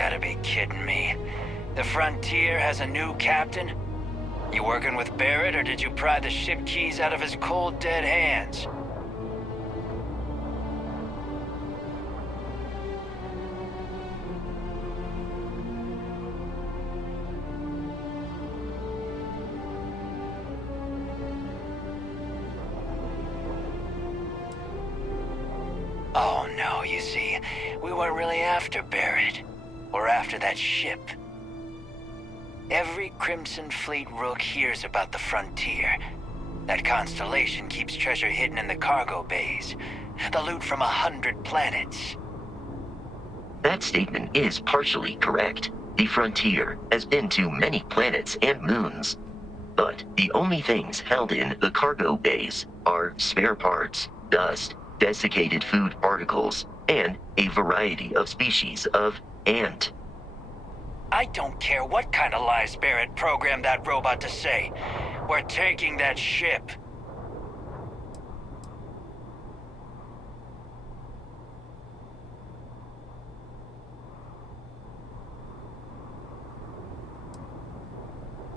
gotta be kidding me. The Frontier has a new captain? You working with Barrett, or did you pry the ship keys out of his cold, dead hands? Oh no, you see, we weren't really after Barrett, or after that ship. Every Crimson Fleet rook hears about the Frontier. That constellation keeps treasure hidden in the cargo bays. The loot from 100 planets. That statement is partially correct. The Frontier has been to many planets and moons. But the only things held in the cargo bays are spare parts, dust, desiccated food particles, and a variety of species of ant. I don't care what kind of lies Barrett programmed that robot to say. We're taking that ship.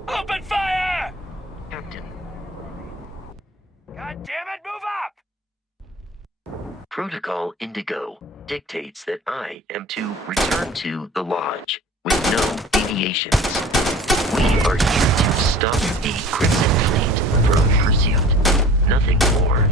Open fire! Captain. God damn it, move up! Protocol Indigo dictates that I am to return to the Lodge with no deviations. We are here to stop the Crimson Fleet from pursuit. Nothing more.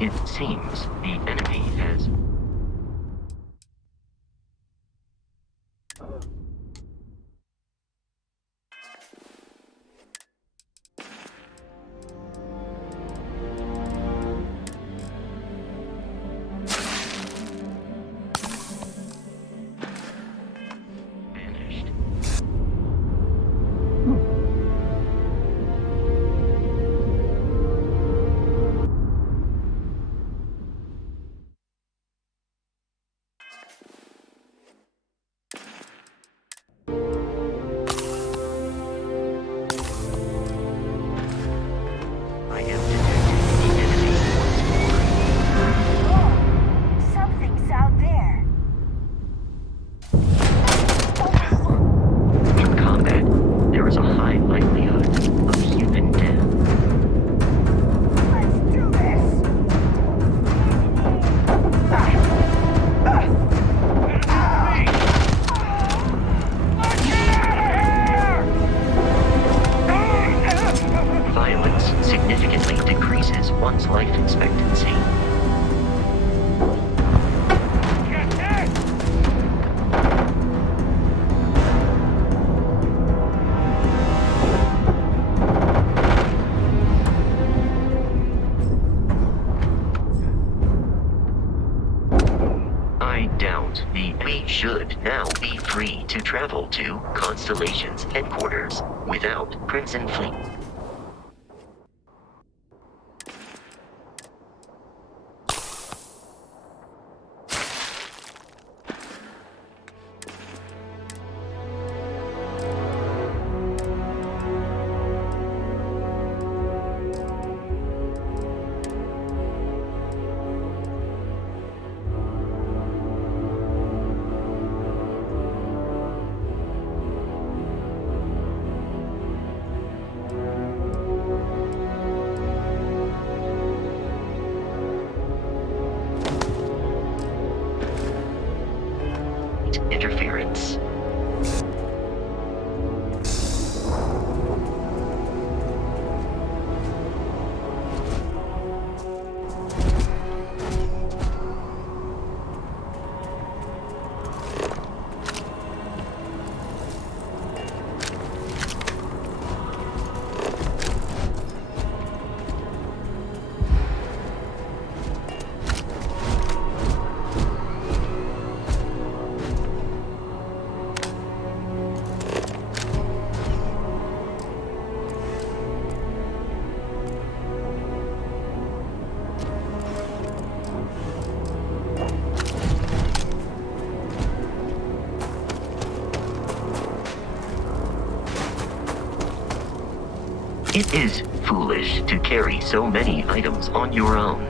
It seems the enemy has... vanished. Something's out there. In combat, there is a high likelihood of human death. Let's do this. Violence significantly decreases one's life expectancy. I doubt we should now be free to travel to Constellation's headquarters without Crimson Fleet. It is foolish to carry so many items on your own.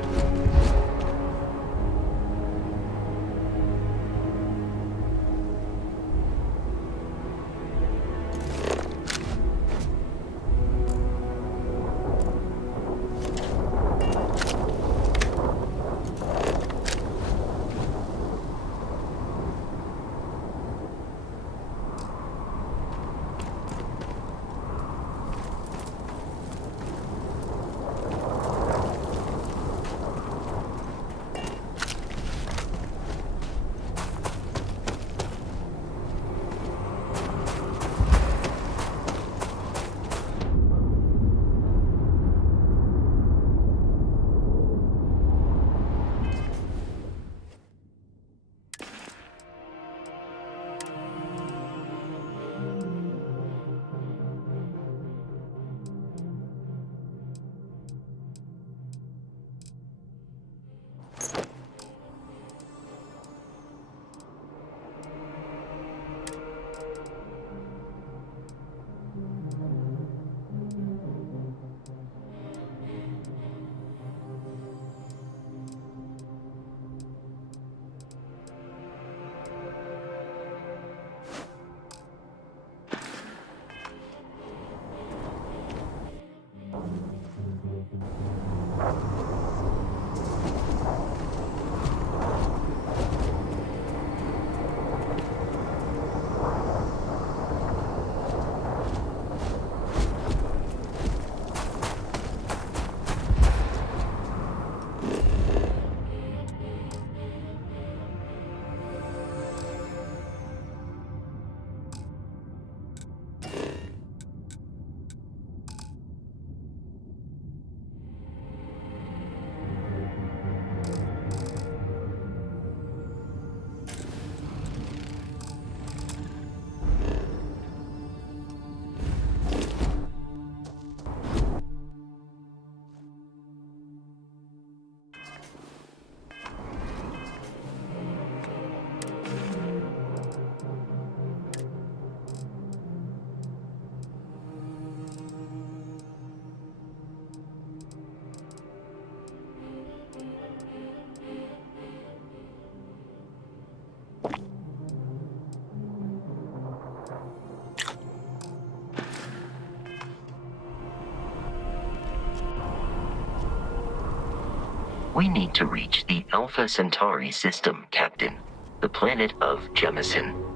We need to reach the Alpha Centauri system, Captain. The planet of Jemison.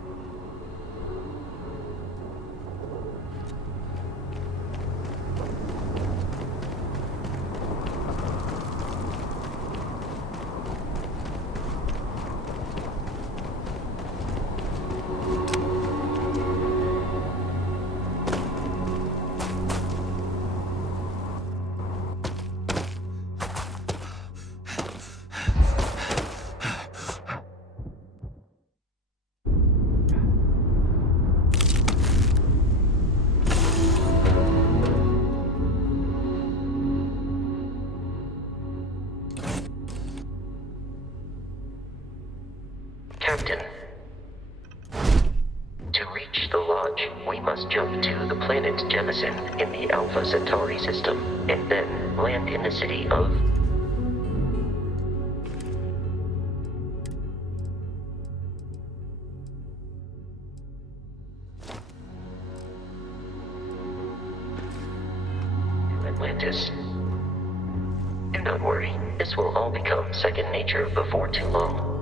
Captain, to reach the lodge, we must jump to the planet Jemison in the Alpha Centauri system, and then land in the city of... Atlantis. Do not worry, this will all become second nature before too long.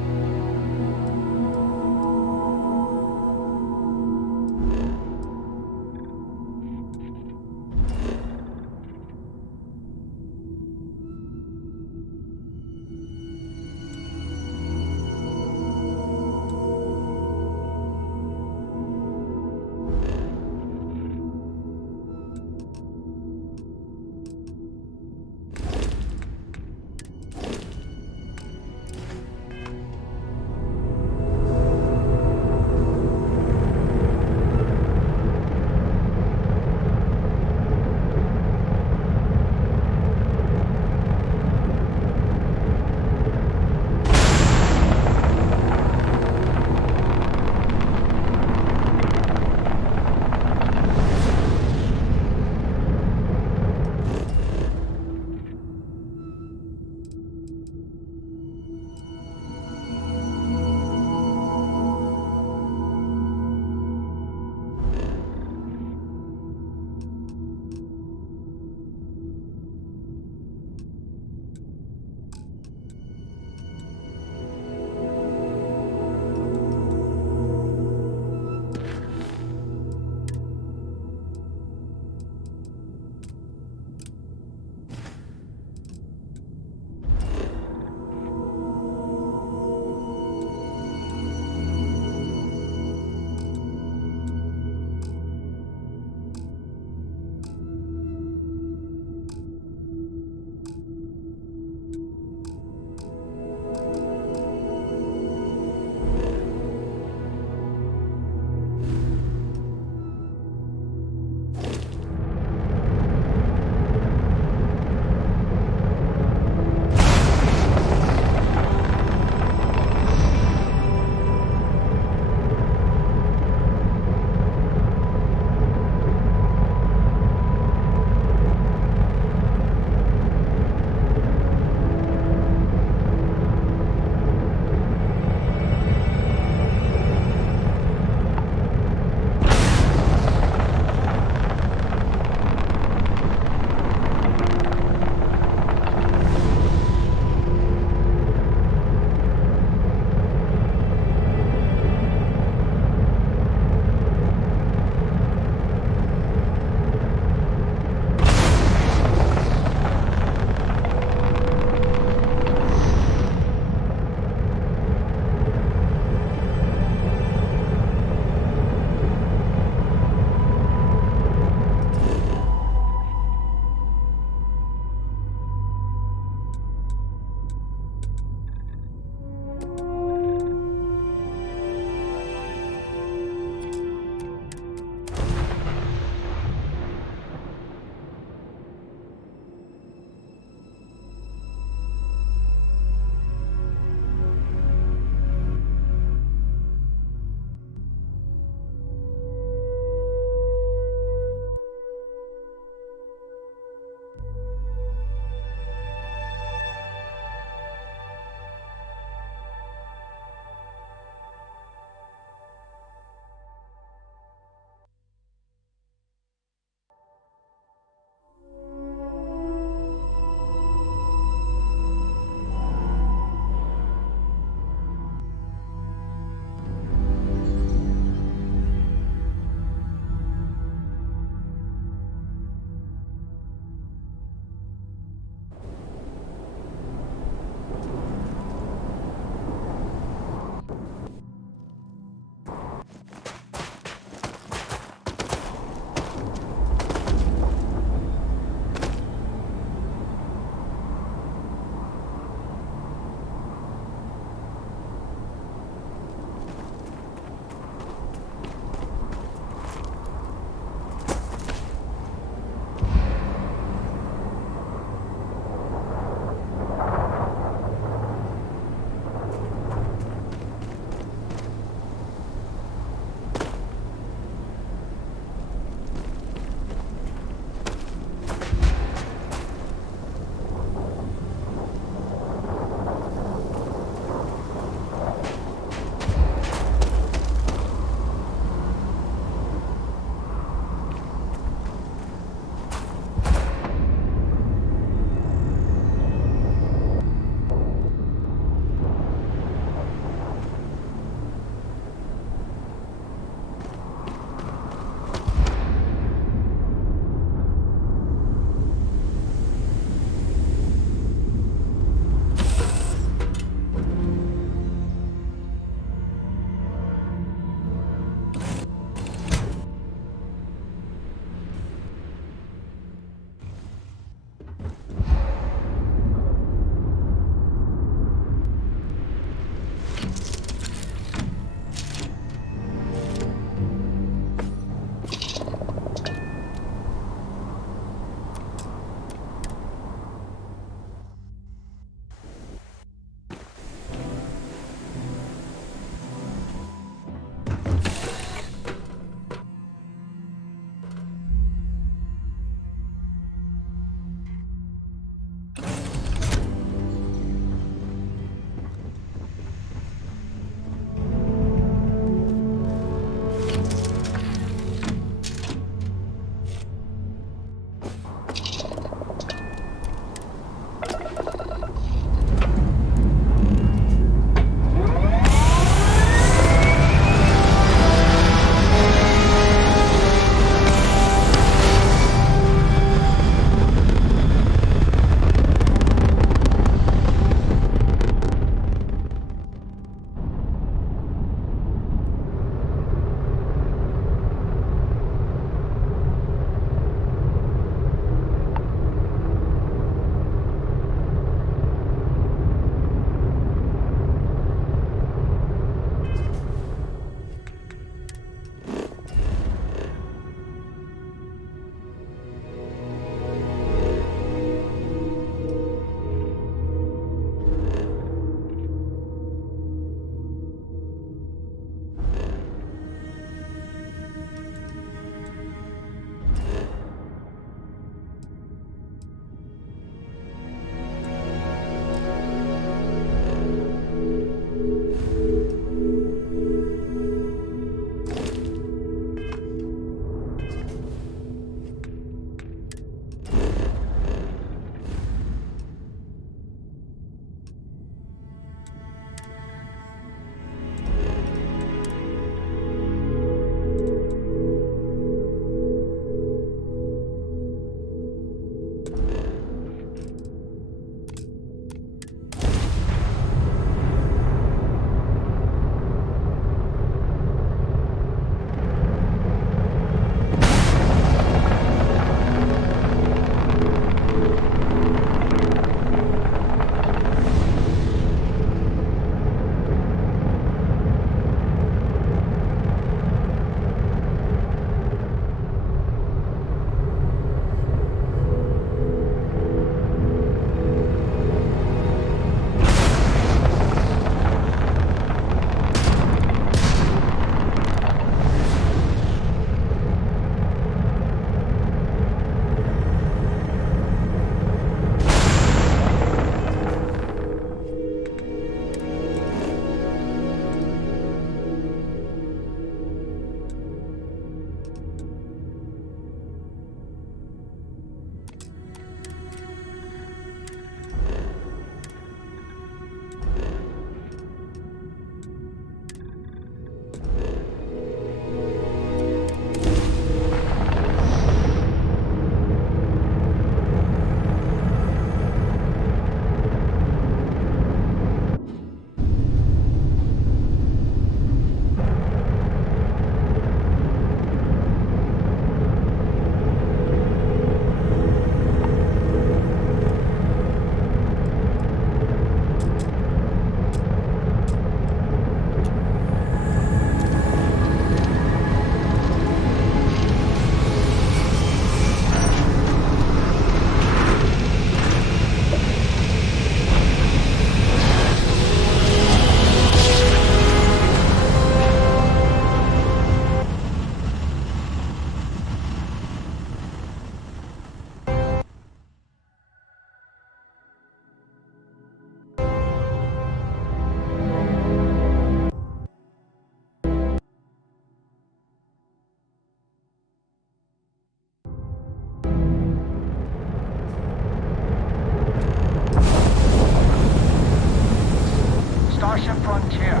Starship Frontier.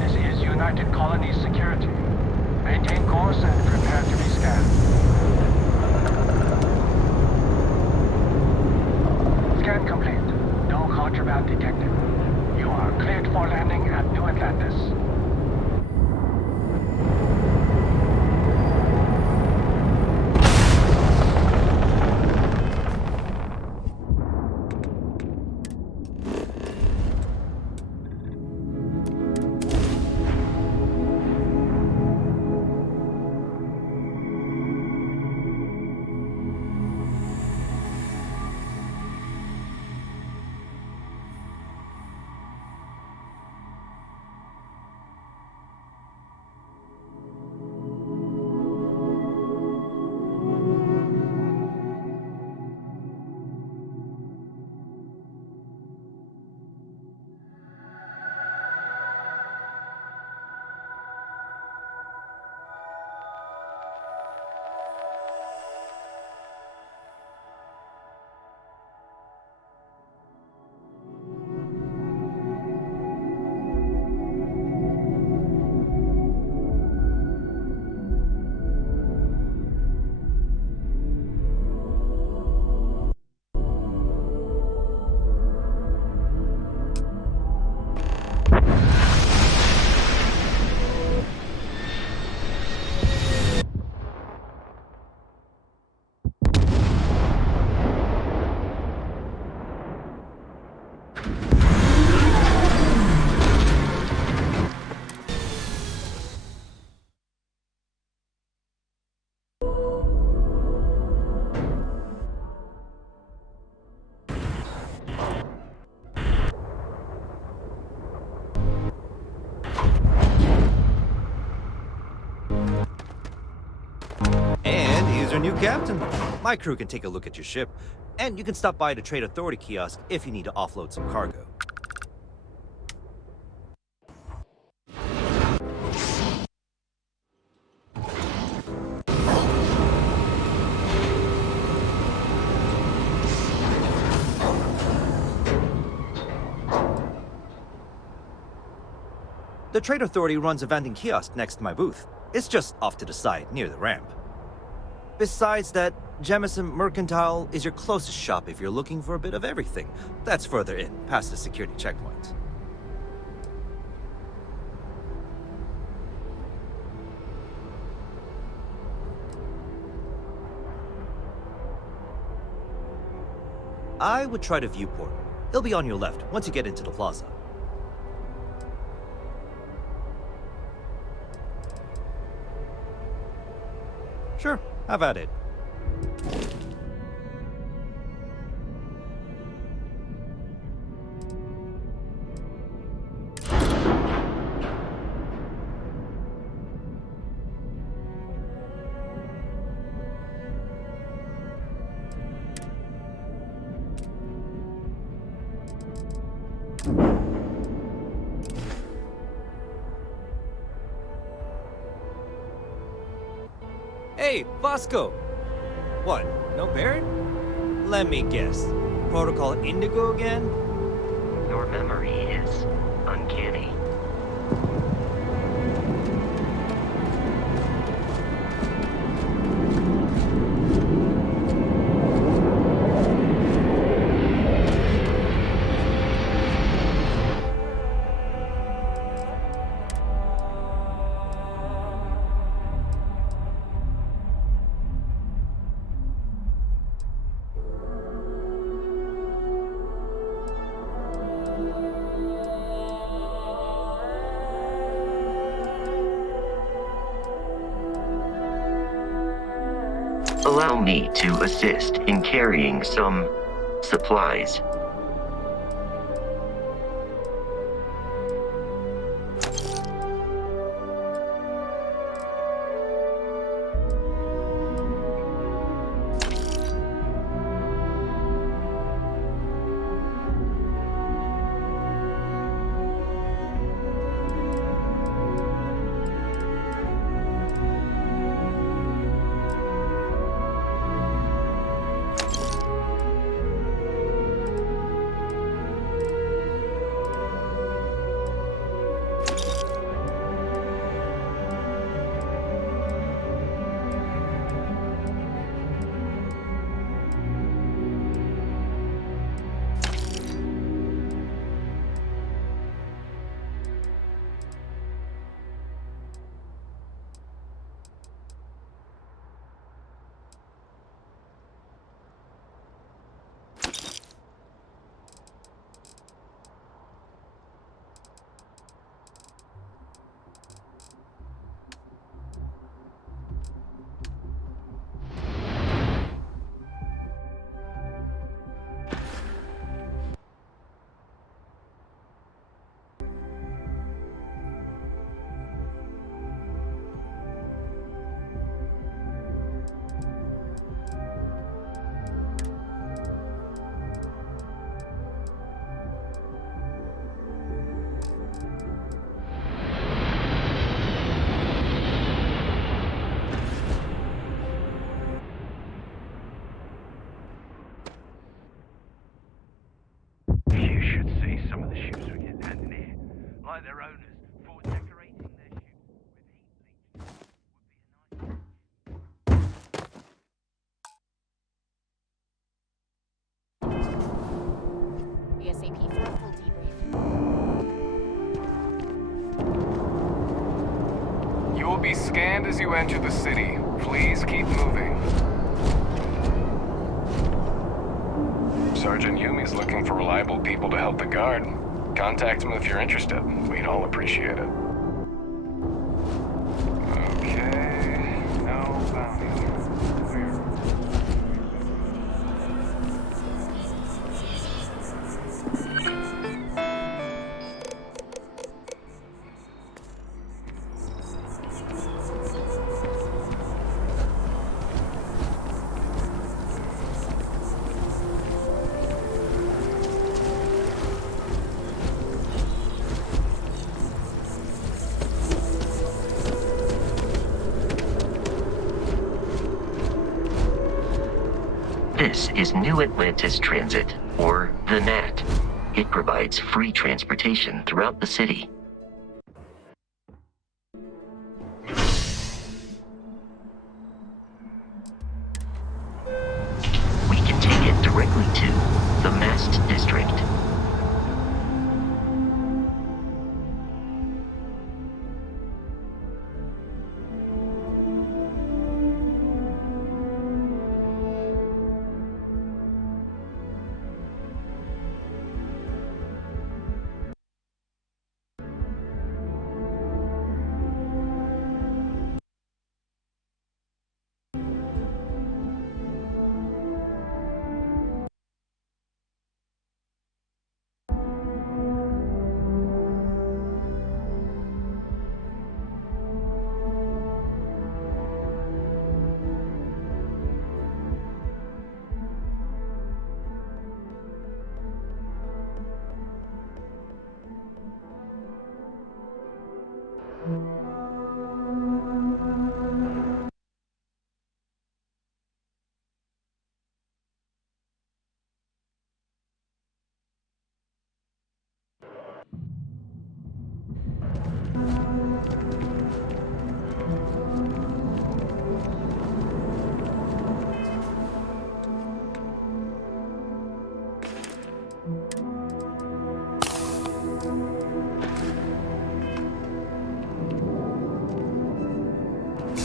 This is United Colonies Security. Maintain course and prepare to be scanned. Scan complete. No contraband detected. You are cleared for landing at New Atlantis. And here's our new captain. My crew can take a look at your ship, and you can stop by the Trade Authority kiosk if you need to offload some cargo. The Trade Authority runs a vending kiosk next to my booth. It's just off to the side, near the ramp. Besides that, Jemison Mercantile is your closest shop if you're looking for a bit of everything. That's further in, past the security checkpoint. I would try the viewport. It'll be on your left once you get into the plaza. Sure, have at it. Hey, Vasco! What, no Barrett? Let me guess. Protocol Indigo again? Your memory is uncanny. Allow me to assist in carrying some supplies. like their owners, thought decorating their ships with heat bleach would be a nice... ASAP for a full debrief. You will be scanned as you enter the city. Please keep moving. Sergeant Yumi's looking for reliable people to help the guard. Contact him if you're interested. We'd all appreciate it. Okay. No bounty. Clear. This is New Atlantis Transit, or the NAT. It provides free transportation throughout the city. We can take it directly to the Mast District.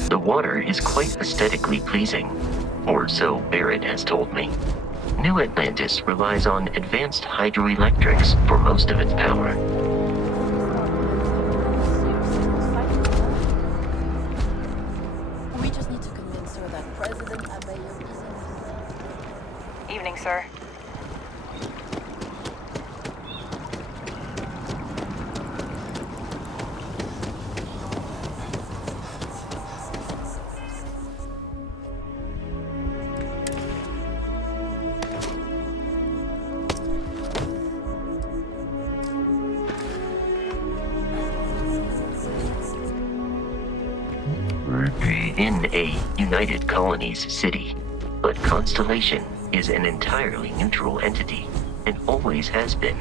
The water is quite aesthetically pleasing, or so Barrett has told me. New Atlantis relies on advanced hydroelectrics for most of its power. We just need to convince her that President Abayo isn't... Evening, sir. In a United Colonies city, but Constellation is an entirely neutral entity, and always has been.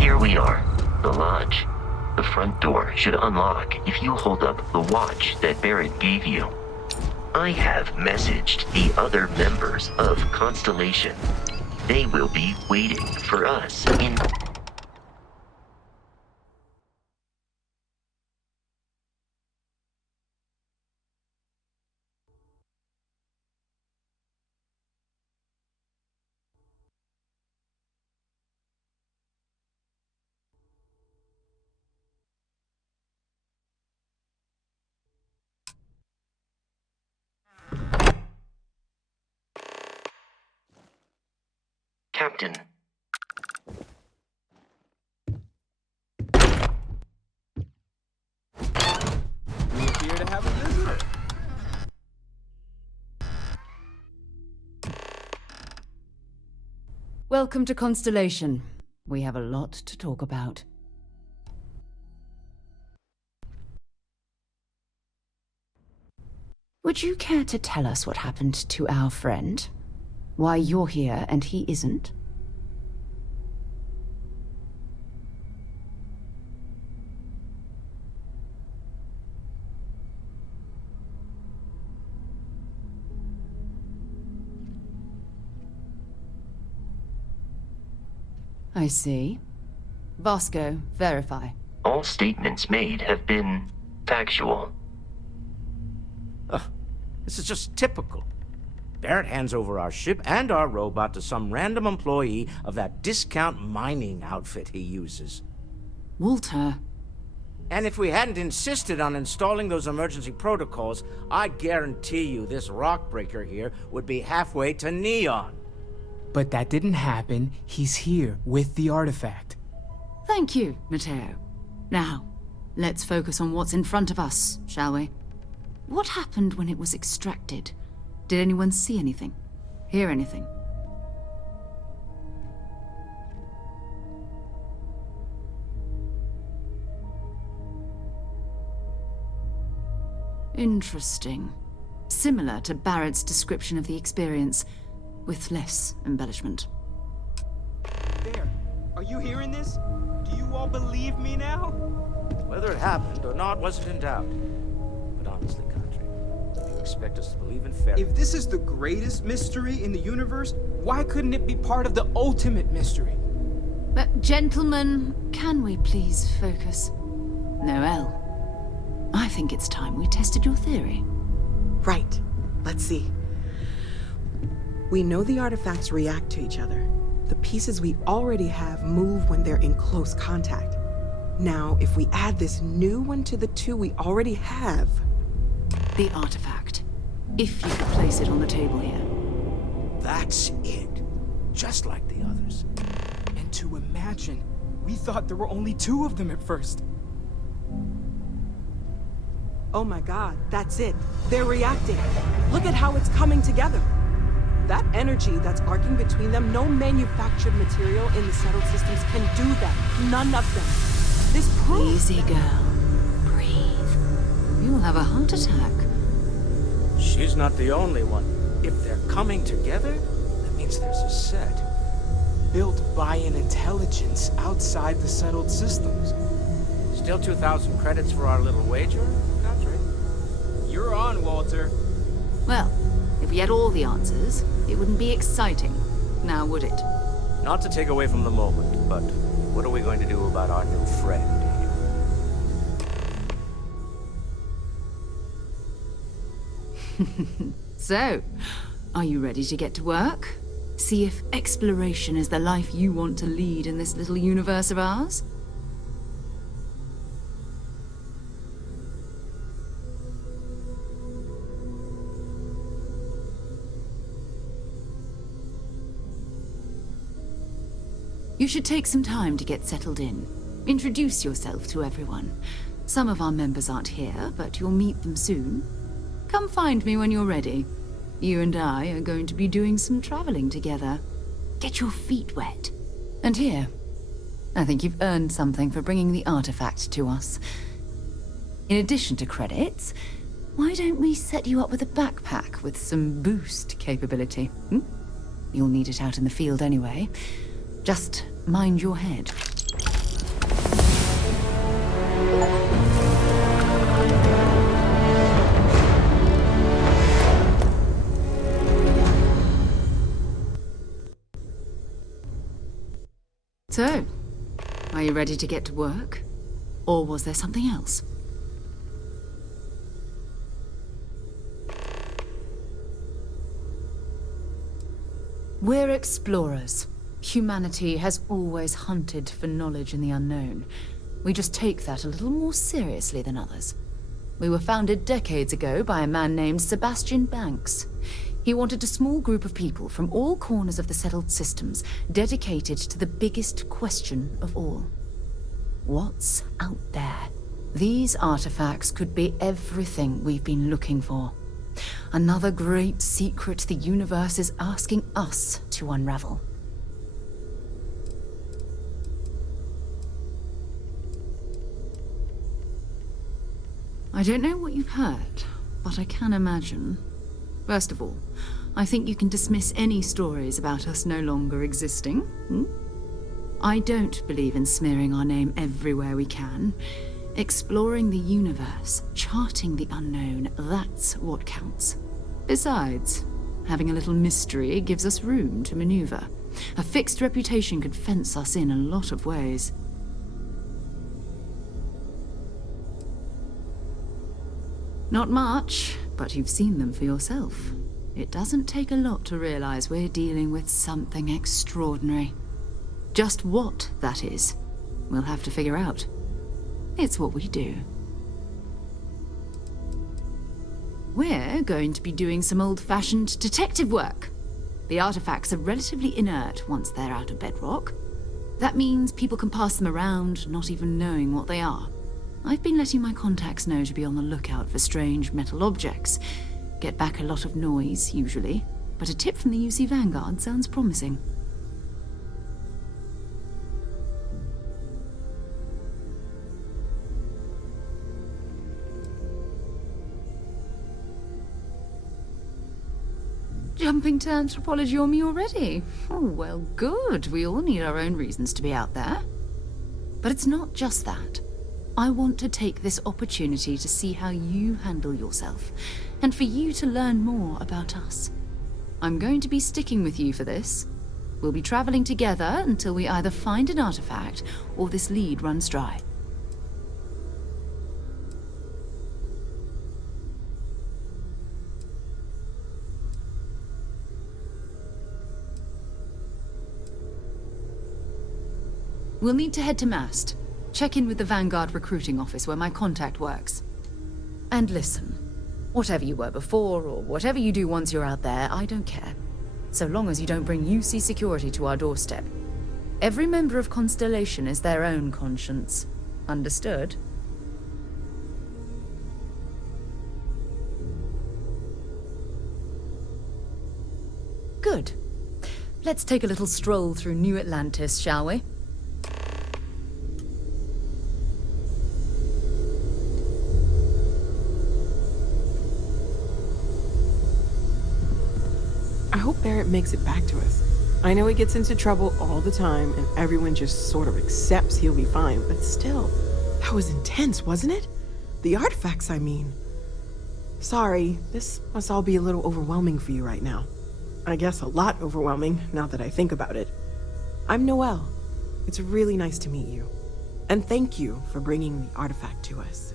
Here we are, the lodge. The front door should unlock if you hold up the watch that Barrett gave you. I have messaged the other members of Constellation. They will be waiting for us in... Captain. We appear to have a visitor. Welcome to Constellation. We have a lot to talk about. Would you care to tell us what happened to our friend? Why you're here and he isn't? I see. Vasco, verify. All statements made have been factual. This is just typical. Barrett hands over our ship and our robot to some random employee of that discount mining outfit he uses. Walter. And if we hadn't insisted on installing those emergency protocols, I guarantee you this rock breaker here would be halfway to Neon. But that didn't happen. He's here with the artifact. Thank you, Matteo. Now, let's focus on what's in front of us, shall we? What happened when it was extracted? Did anyone see anything? Hear anything? Interesting. Similar to Barrett's description of the experience, with less embellishment. There. Are you hearing this? Do you all believe me now? Whether it happened or not wasn't in doubt. But honestly, Country, do you expect us to believe in fairy? If this is the greatest mystery in the universe, why couldn't it be part of the ultimate mystery? But gentlemen, can we please focus? Noel, I think it's time we tested your theory. Right. Let's see. We know the artifacts react to each other. The pieces we already have move when they're in close contact. Now, if we add this new one to the two we already have... The artifact. If you could place it on the table here. That's it. Just like the others. And to imagine, we thought there were only 2 of them at first. Oh my god, that's it. They're reacting. Look at how it's coming together. That energy that's arcing between them, no manufactured material in the settled systems can do that. None of them. This proves... Easy, girl. Breathe. You'll have a heart attack. She's not the only one. If they're coming together, that means there's a set. Built by an intelligence outside the settled systems. Still 2,000 credits for our little wager, Country? You're on, Walter. Well, if we had all the answers, it wouldn't be exciting, now would it? Not to take away from the moment, but what are we going to do about our new friend here? So, are you ready to get to work? See if exploration is the life you want to lead in this little universe of ours? You should take some time to get settled in. Introduce yourself to everyone. Some of our members aren't here, but you'll meet them soon. Come find me when you're ready. You and I are going to be doing some traveling together. Get your feet wet. And here, I think you've earned something for bringing the artifact to us. In addition to credits, why don't we set you up with a backpack with some boost capability? You'll need it out in the field anyway. Just mind your head. So, are you ready to get to work? Or was there something else? We're explorers. Humanity has always hunted for knowledge in the unknown. We just take that a little more seriously than others. We were founded decades ago by a man named Sebastian Banks. He wanted a small group of people from all corners of the settled systems dedicated to the biggest question of all. What's out there? These artifacts could be everything we've been looking for. Another great secret the universe is asking us to unravel. I don't know what you've heard, but I can imagine. First of all, I think you can dismiss any stories about us no longer existing. I don't believe in smearing our name everywhere we can. Exploring the universe, charting the unknown, that's what counts. Besides, having a little mystery gives us room to maneuver. A fixed reputation could fence us in a lot of ways. Not much, but you've seen them for yourself. It doesn't take a lot to realize we're dealing with something extraordinary. Just what that is, we'll have to figure out. It's what we do. We're going to be doing some old-fashioned detective work. The artifacts are relatively inert once they're out of bedrock. That means people can pass them around, not even knowing what they are. I've been letting my contacts know to be on the lookout for strange metal objects. Get back a lot of noise, usually, but a tip from the UC Vanguard sounds promising. Jumping to anthropology on me already? Oh, well, good. We all need our own reasons to be out there. But it's not just that. I want to take this opportunity to see how you handle yourself, and for you to learn more about us. I'm going to be sticking with you for this. We'll be traveling together until we either find an artifact or this lead runs dry. We'll need to head to Mast. Check in with the Vanguard recruiting office where my contact works. And listen, whatever you were before or whatever you do once you're out there, I don't care. So long as you don't bring UC security to our doorstep. Every member of Constellation is their own conscience. Understood? Good. Let's take a little stroll through New Atlantis, shall we? I hope Barrett makes it back to us. I know he gets into trouble all the time, and everyone just sort of accepts he'll be fine, but still, that was intense, wasn't it? The artifacts, I mean. Sorry, this must all be a little overwhelming for you right now. I guess a lot overwhelming, now that I think about it. I'm Noelle. It's really nice to meet you. And thank you for bringing the artifact to us.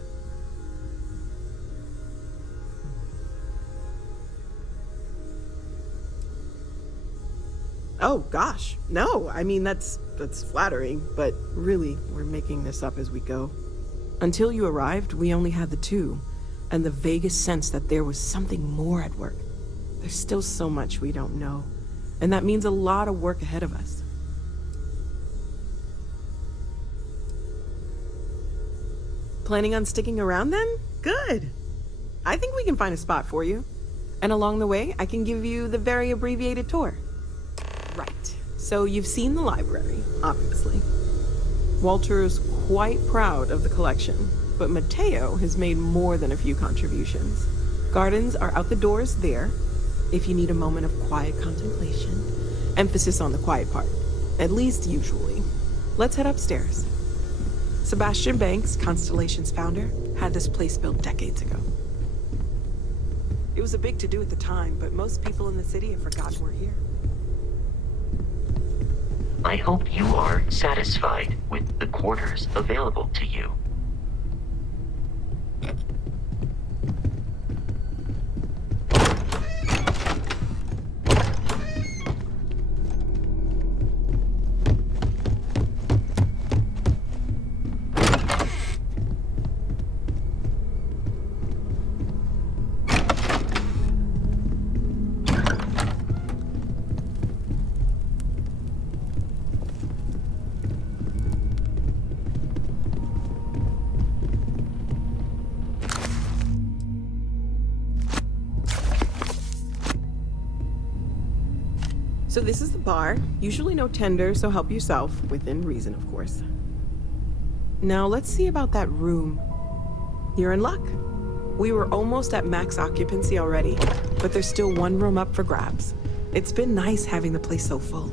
Oh, gosh. No, I mean, that's flattering, but really, we're making this up as we go. Until you arrived, we only had the two, and the vaguest sense that there was something more at work. There's still so much we don't know, and that means a lot of work ahead of us. Planning on sticking around then? Good. I think we can find a spot for you. And along the way, I can give you the very abbreviated tour. Right. So you've seen the library, obviously. Walter's quite proud of the collection, but Mateo has made more than a few contributions. Gardens are out the doors there, if you need a moment of quiet contemplation. Emphasis on the quiet part, at least usually. Let's head upstairs. Sebastian Banks, Constellation's founder, had this place built decades ago. It was a big to-do at the time, but most people in the city have forgotten we're here. I hope you are satisfied with the quarters available to you. So this is the bar. Usually no tender, so help yourself, within reason, of course. Now let's see about that room. You're in luck. We were almost at max occupancy already, but there's still one room up for grabs. It's been nice having the place so full.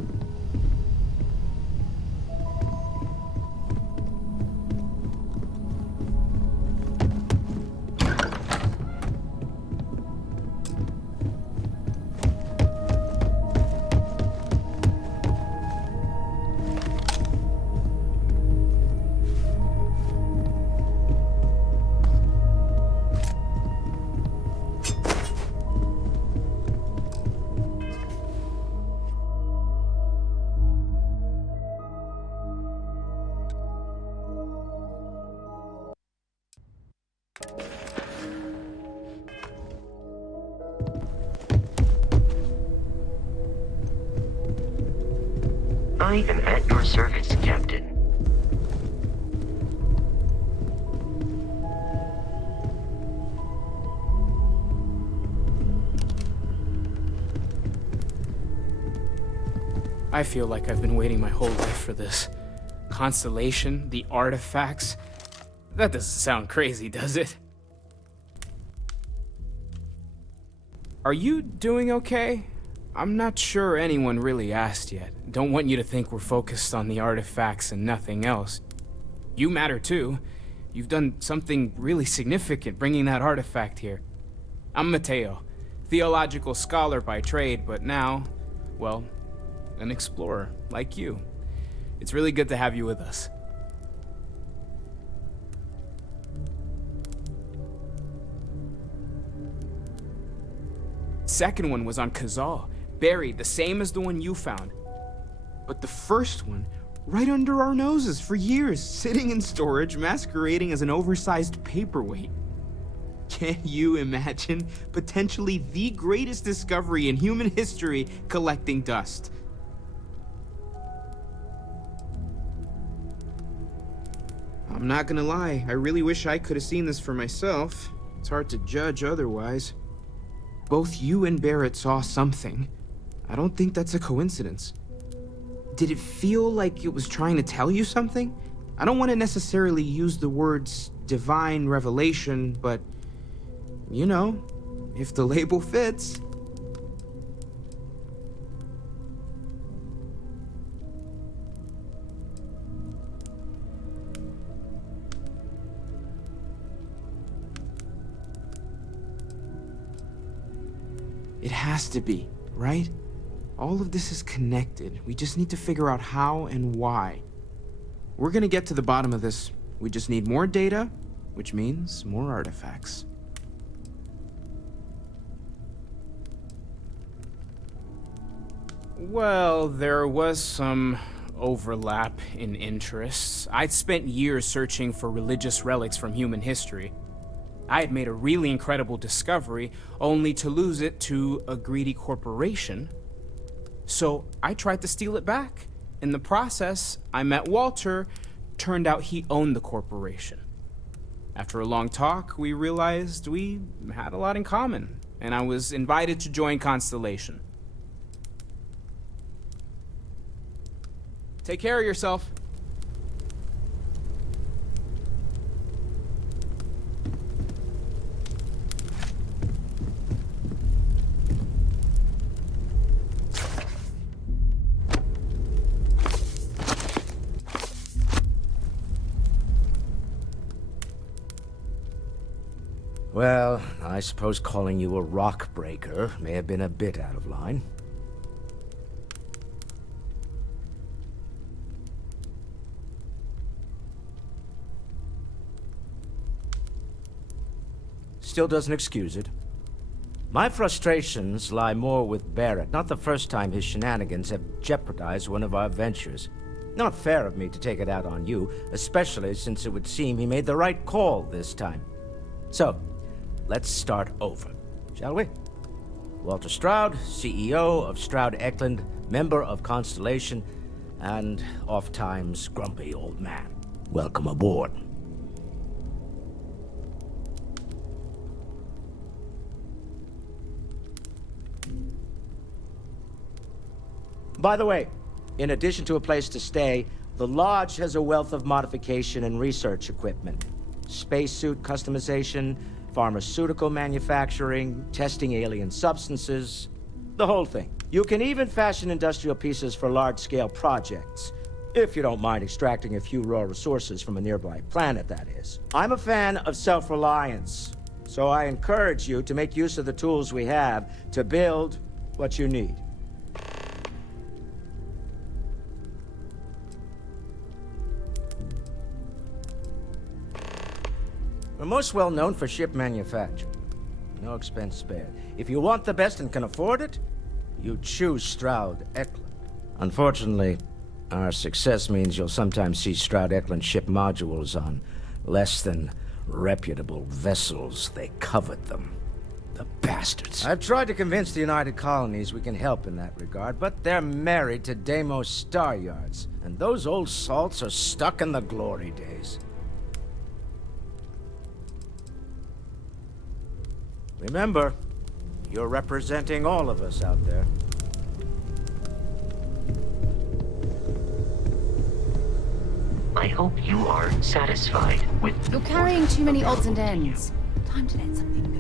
I am at your service, Captain. I feel like I've been waiting my whole life for this. Constellation, the artifacts. That doesn't sound crazy, does it? Are you doing okay? I'm not sure anyone really asked yet. Don't want you to think we're focused on the artifacts and nothing else. You matter too. You've done something really significant bringing that artifact here. I'm Mateo, theological scholar by trade, but now, well, an explorer like you. It's really good to have you with us. Second one was on Kazal, buried the same as the one you found. But the first one, right under our noses for years, sitting in storage, masquerading as an oversized paperweight. Can you imagine potentially the greatest discovery in human history collecting dust? I'm not gonna lie, I really wish I could have seen this for myself. It's hard to judge otherwise. Both you and Barrett saw something. I don't think that's a coincidence. Did it feel like it was trying to tell you something? I don't want to necessarily use the words divine revelation, but, you know, if the label fits. It has to be, right? All of this is connected. We just need to figure out how and why. We're gonna get to the bottom of this. We just need more data, which means more artifacts. Well, there was some overlap in interests. I'd spent years searching for religious relics from human history. I had made a really incredible discovery, only to lose it to a greedy corporation. So I tried to steal it back. In the process, I met Walter. Turned out he owned the corporation. After a long talk, we realized we had a lot in common, and I was invited to join Constellation. Take care of yourself. Well, I suppose calling you a rock breaker may have been a bit out of line. Still doesn't excuse it. My frustrations lie more with Barrett. Not the first time his shenanigans have jeopardized one of our ventures. Not fair of me to take it out on you, especially since it would seem he made the right call this time. So, let's start over, shall we? Walter Stroud, CEO of Stroud Eklund, member of Constellation, and oft-times grumpy old man. Welcome aboard. By the way, in addition to a place to stay, the Lodge has a wealth of modification and research equipment. Spacesuit customization, pharmaceutical manufacturing, testing alien substances, the whole thing. You can even fashion industrial pieces for large-scale projects, if you don't mind extracting a few raw resources from a nearby planet, that is. I'm a fan of self-reliance, so I encourage you to make use of the tools we have to build what you need. We're most well known for ship manufacturing. No expense spared. If you want the best and can afford it, you choose Stroud-Eklund. Unfortunately, our success means you'll sometimes see Stroud-Eklund ship modules on less than reputable vessels. They covet them. The bastards. I've tried to convince the United Colonies we can help in that regard, but they're married to Deimos Star Yards, and those old salts are stuck in the glory days. Remember, you're representing all of us out there. I hope you are satisfied with... You're carrying too many odds and ends. Time to let something go.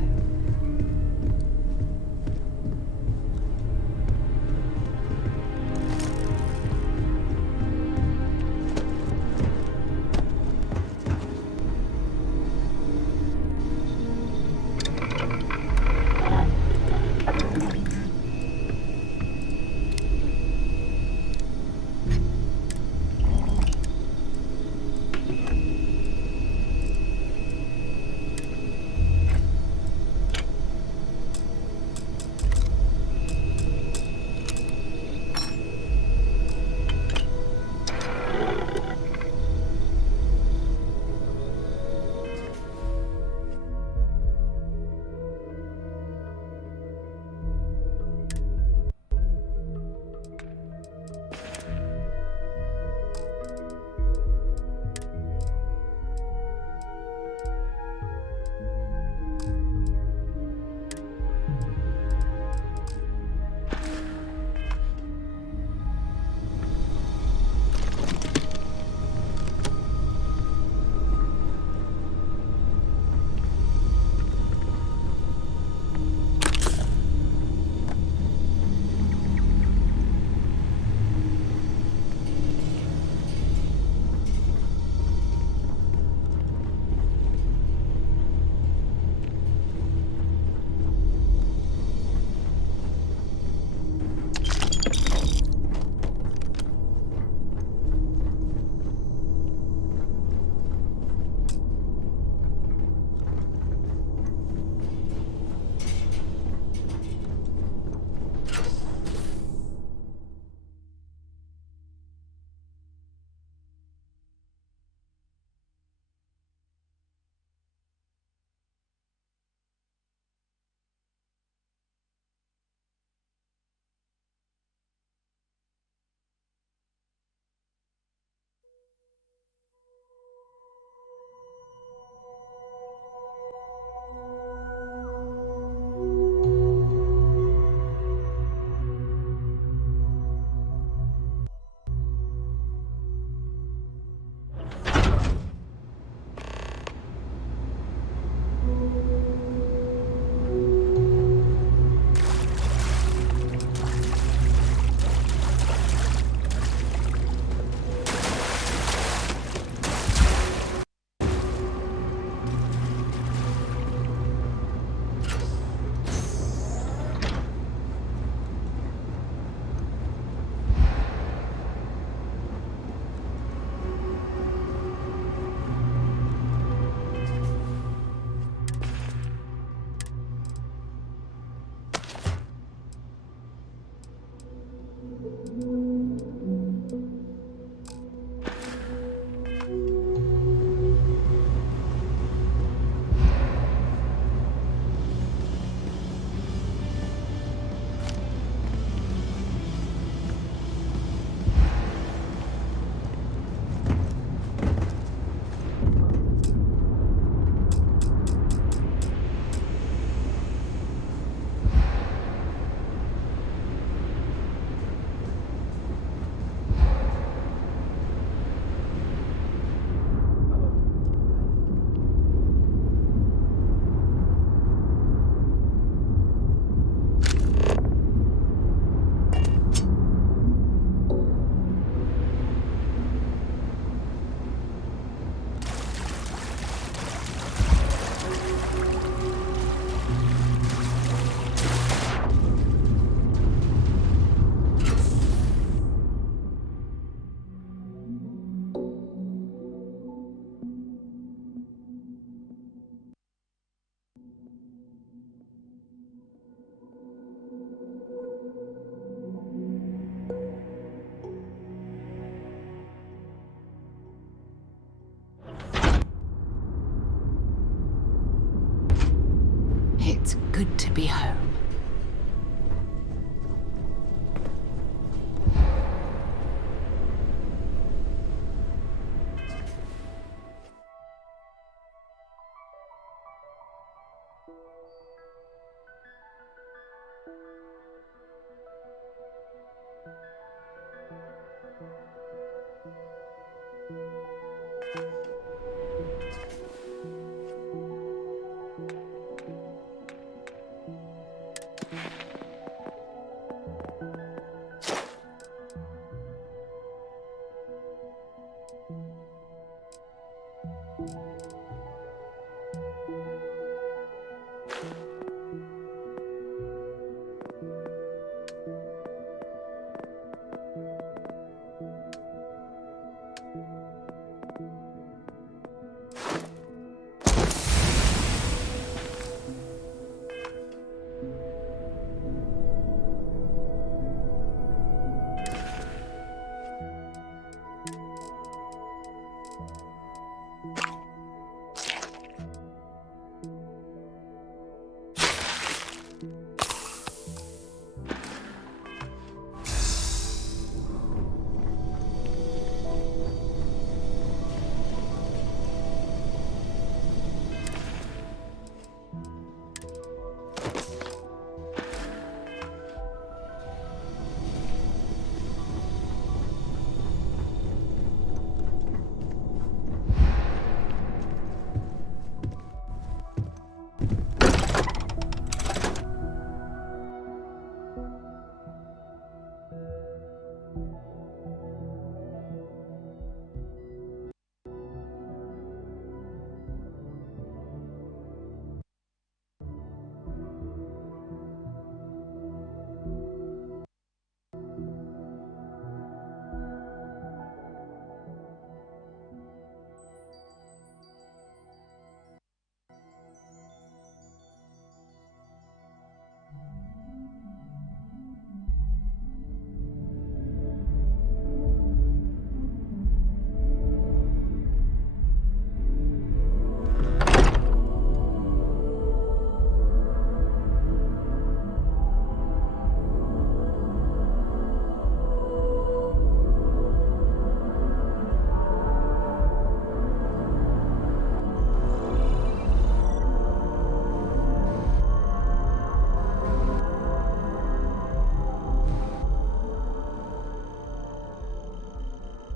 good to be home.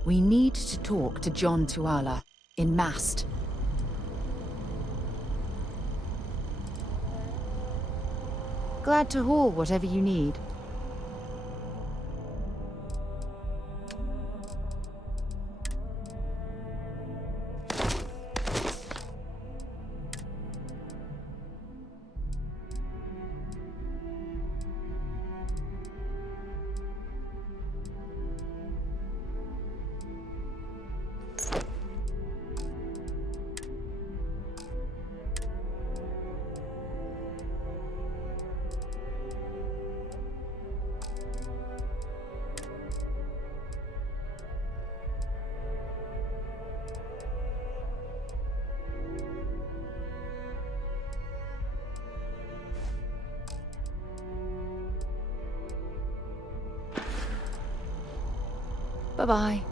We need to talk to John Tuala in Mast. Glad to haul whatever you need. Bye-bye.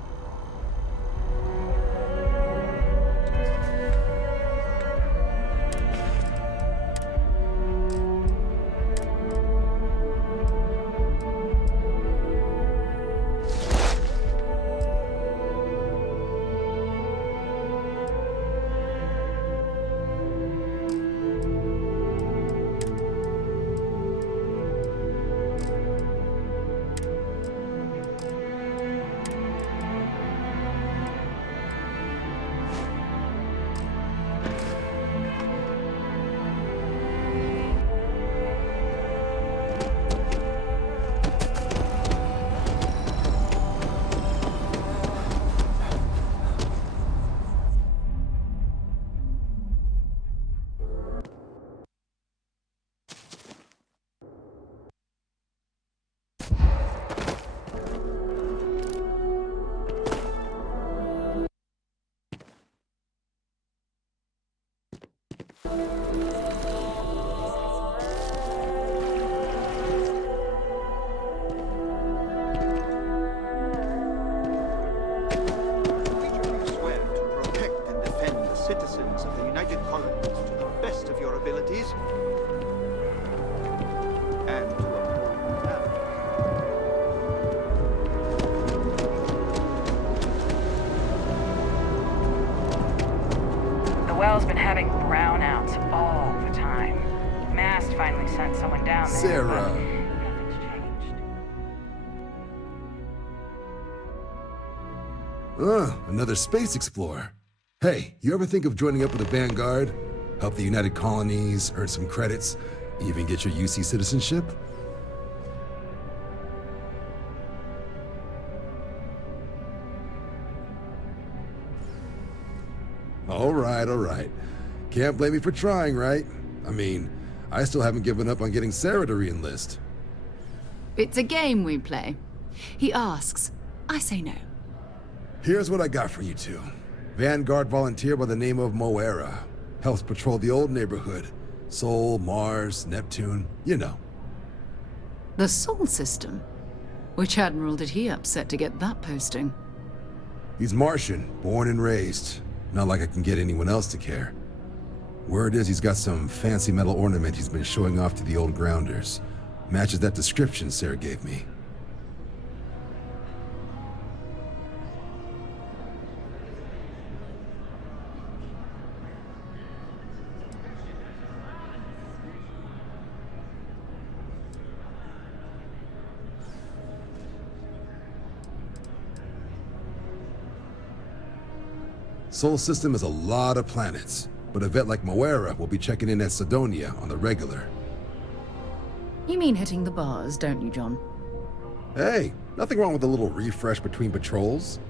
out all the time. Mast finally sent someone down there. Sarah. But nothing's changed. Another space explorer. Hey, you ever think of joining up with the Vanguard? Help the United Colonies, earn some credits, even get your UC citizenship? All right. Can't blame me for trying, right? I mean, I still haven't given up on getting Sarah to re-enlist. It's a game we play. He asks, I say no. Here's what I got for you two. Vanguard volunteer by the name of Moera. Helps patrol the old neighborhood. Sol, Mars, Neptune, you know. The Sol system? Which admiral did he upset to get that posting? He's Martian, born and raised. Not like I can get anyone else to care. Word is he's got some fancy metal ornament he's been showing off to the old grounders. Matches that description Sarah gave me. Sol system has a lot of planets, but a vet like Moera will be checking in at Sidonia on the regular. You mean hitting the bars, don't you, John? Hey, nothing wrong with a little refresh between patrols.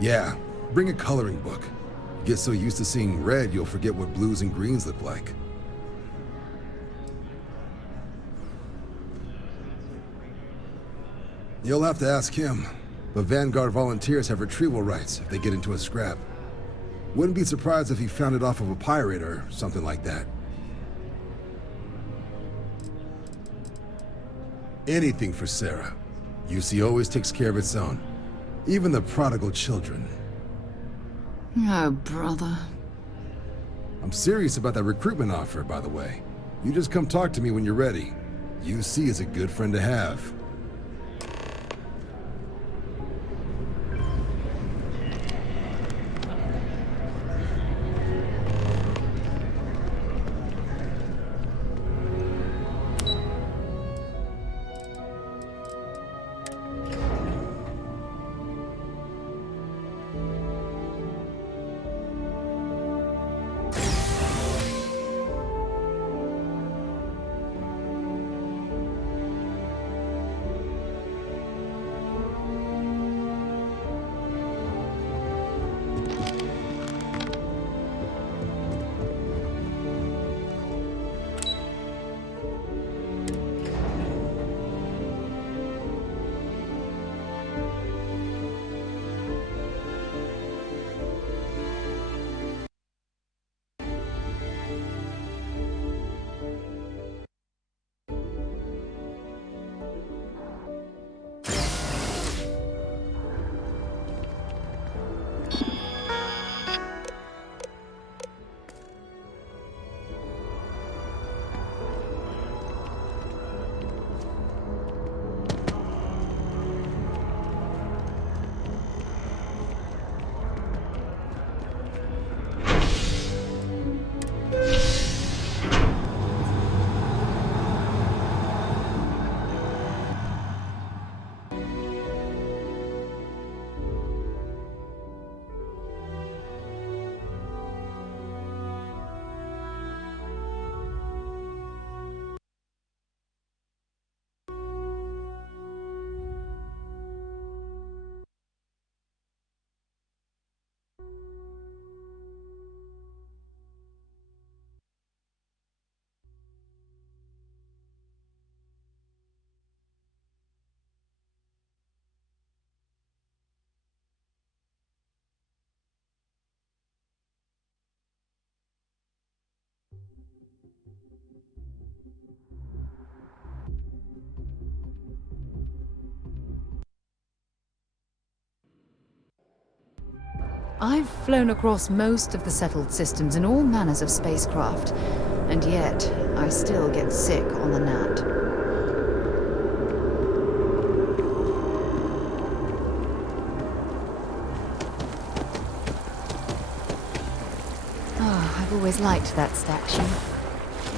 Yeah, bring a coloring book. Get so used to seeing red, you'll forget what blues and greens look like. You'll have to ask him, but Vanguard volunteers have retrieval rights if they get into a scrap. Wouldn't be surprised if he found it off of a pirate or something like that. Anything for Sarah. UC always takes care of its own. Even the prodigal children. Oh, brother. I'm serious about that recruitment offer, by the way. You just come talk to me when you're ready. UC is a good friend to have. I've flown across most of the settled systems in all manners of spacecraft, and yet I still get sick on the gnat. I've always liked that statue.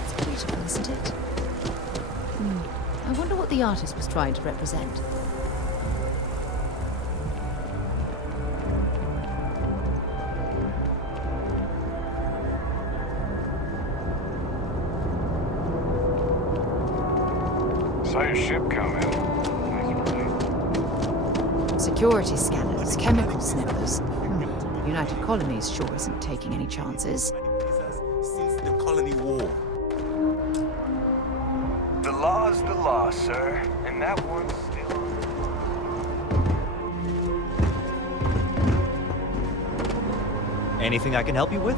It's beautiful, isn't it? I wonder what the artist was trying to represent. Saw your ship come in. Security scanners, chemical sniffers. United Colonies sure isn't taking any chances. Since the Colony War. The law's the law, sir, and that one's still on. Anything I can help you with?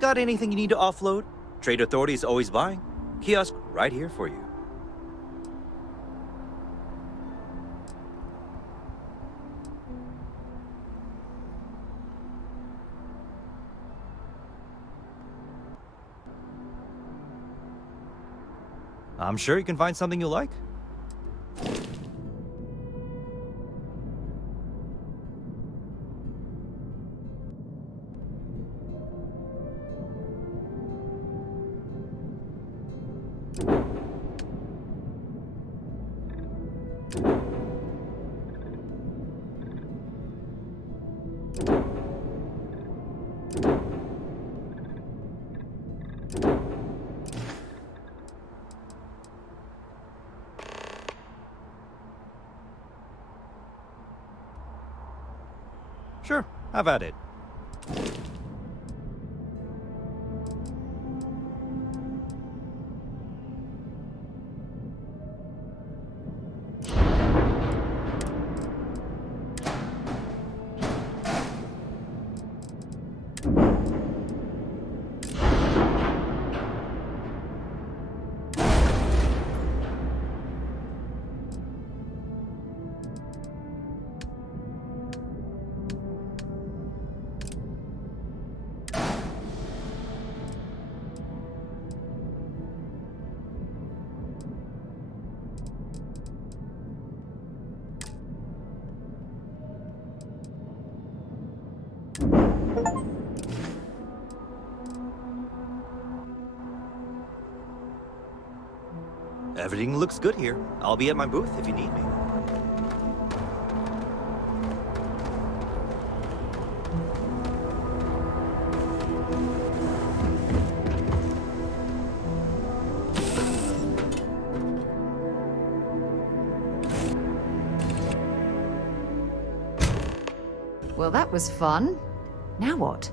Got anything you need to offload? Trade Authority is always buying. Kiosk right here for you. I'm sure you can find something you like. Sure, have at it. Everything looks good here. I'll be at my booth if you need me. Well, that was fun. Now what?